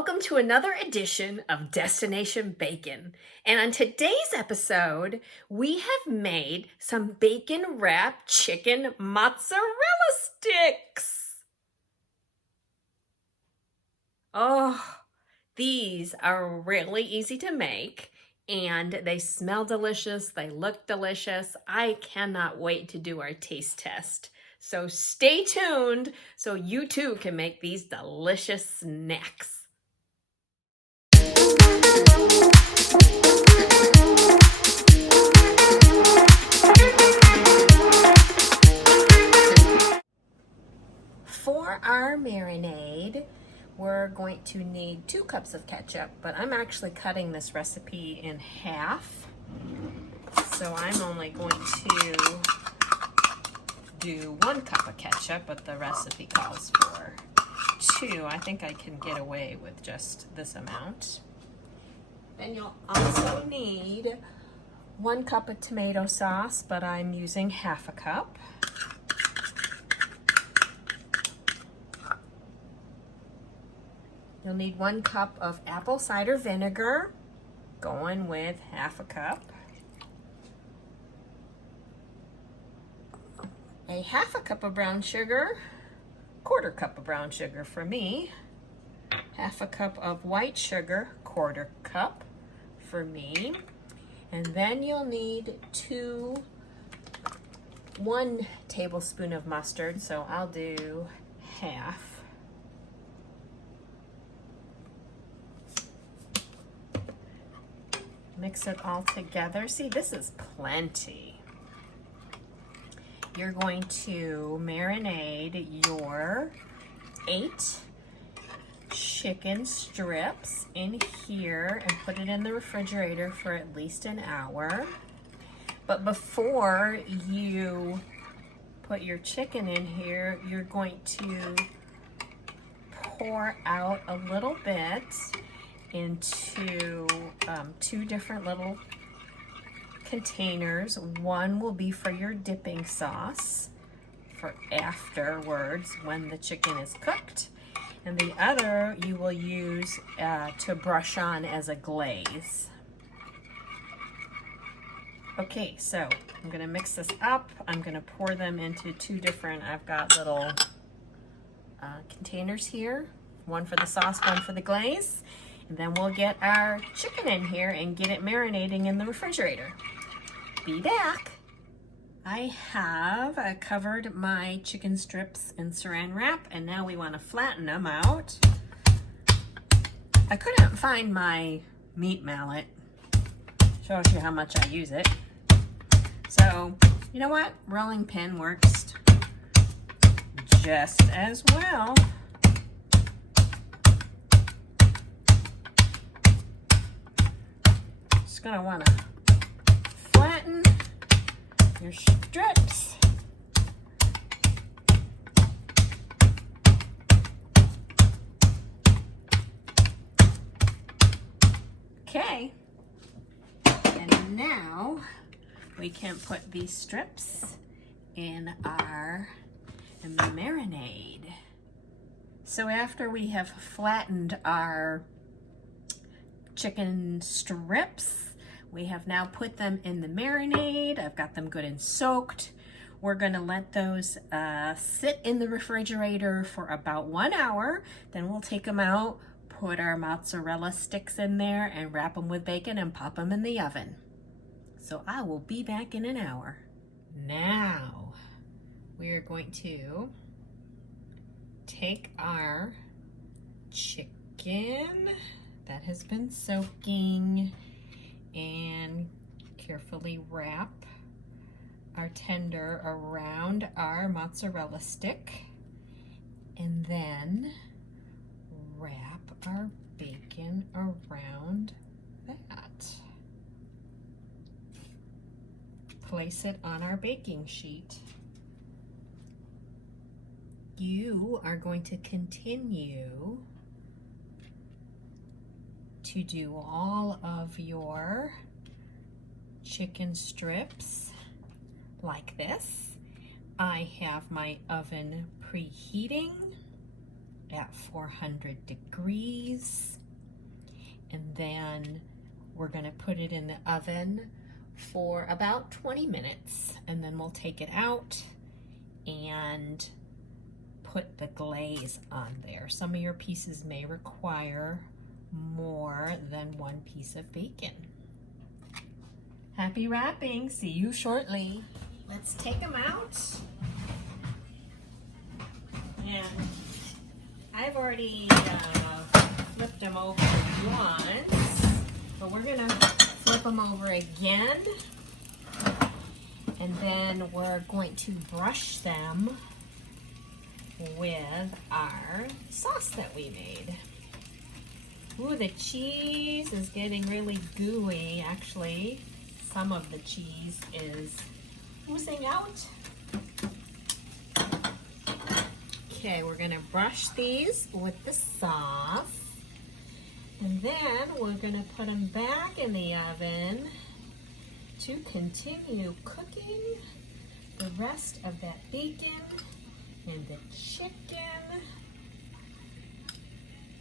Welcome to another edition of Destination Bacon. And on today's episode, we have made some bacon wrapped chicken mozzarella sticks. Oh, these are really easy to make and they smell delicious. They look delicious. I cannot wait to do our taste test. So stay tuned so you too can make these delicious snacks. For our marinade, we're going to need 2 cups of ketchup, but I'm actually cutting this recipe in half. So I'm only going to do 1 cup of ketchup, but the recipe calls for 2. I think I can get away with just this amount. Then you'll also need 1 cup of tomato sauce, but I'm using half a cup. You'll need 1 cup of apple cider vinegar, going with half a cup. A half a cup of brown sugar, 1/4 cup of brown sugar for me. Half a cup of white sugar, 1/4 cup for me. And then you'll need 1 tablespoon of mustard, so I'll do half. Mix it all together. See, this is plenty. You're going to marinate your 8 chicken strips in here and put it in the refrigerator for at least an hour. But before you put your chicken in here, you're going to pour out a little bit into 2 different little containers. One will be for your dipping sauce for afterwards when the chicken is cooked, and the other you will use to brush on as a glaze. Okay, so I'm gonna mix this up. I'm gonna pour them into 2 different, I've got little containers here, 1 for the sauce, 1 for the glaze. And then we'll get our chicken in here and get it marinating in the refrigerator. Be back. I have covered my chicken strips in saran wrap, and now we want to flatten them out. I couldn't find my meat mallet. Shows you how much I use it. So, you know what? Rolling pin works just as well. Gonna want to flatten your strips. Okay, and now we can put these strips in the marinade. So after we have flattened our chicken strips, we have now put them in the marinade. I've got them good and soaked. We're gonna let those sit in the refrigerator for about 1 hour. Then we'll take them out, put our mozzarella sticks in there and wrap them with bacon and pop them in the oven. So I will be back in an hour. Now we're going to take our chicken that has been soaking and carefully wrap our tender around our mozzarella stick, and then wrap our bacon around that. Place it on our baking sheet. You are going to continue to do all of your chicken strips like this. I have my oven preheating, at 400 degrees. And then we're gonna put it in the oven for about 20 minutes. And then we'll take it out and put the glaze on there. Some of your pieces may require more than one piece of bacon. Happy wrapping, see you shortly. Let's take them out. And I've already flipped them over once, but we're gonna flip them over again. And then we're going to brush them with our sauce that we made. Ooh, the cheese is getting really gooey. Actually, some of the cheese is oozing out. Okay, we're gonna brush these with the sauce. And then we're gonna put them back in the oven to continue cooking the rest of that bacon and the chicken.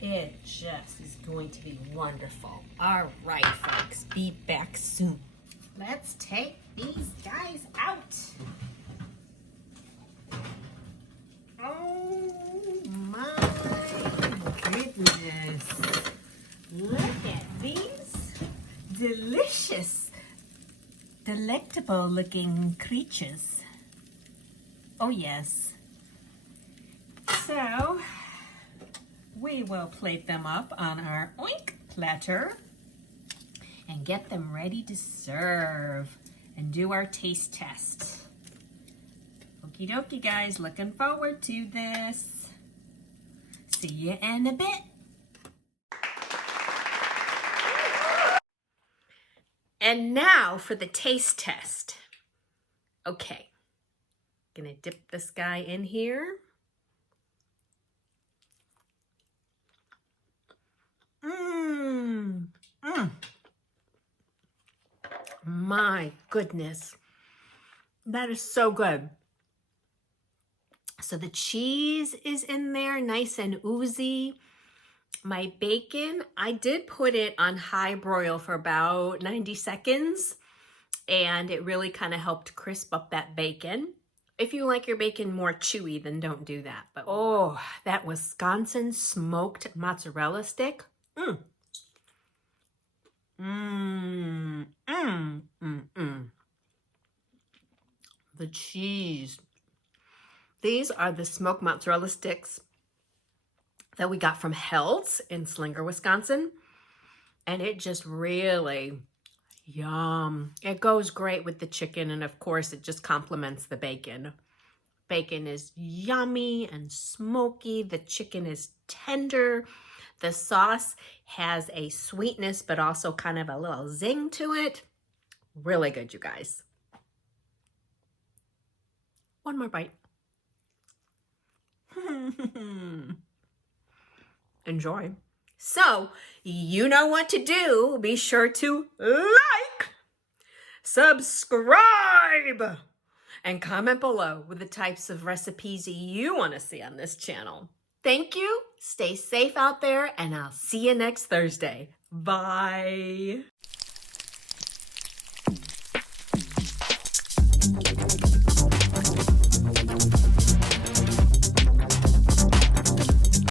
It just is going to be wonderful. All right, folks, be back soon. Let's take these guys out. Oh my goodness. Look at these delicious, delectable looking creatures. Oh yes. So, we will plate them up on our oink platter and get them ready to serve and do our taste test. Okie dokie, guys, looking forward to this. See you in a bit. And now for the taste test. Okay, gonna dip this guy in here. My goodness, that is so good. So the cheese is in there, nice and oozy. My bacon, I did put it on high broil for about 90 seconds, and it really kind of helped crisp up that bacon. If you like your bacon more chewy, then don't do that. But oh, that Wisconsin smoked mozzarella stick. The cheese. These are the smoked mozzarella sticks that we got from Hell's in Slinger, Wisconsin. And it just really, yum. It goes great with the chicken, and of course it just complements the bacon. Bacon is yummy and smoky. The chicken is tender. The sauce has a sweetness, but also kind of a little zing to it. Really good, you guys. One more bite. Enjoy. So, you know what to do. Be sure to like, subscribe, and comment below with the types of recipes you want to see on this channel. Thank you. Stay safe out there, and I'll see you next Thursday. Bye.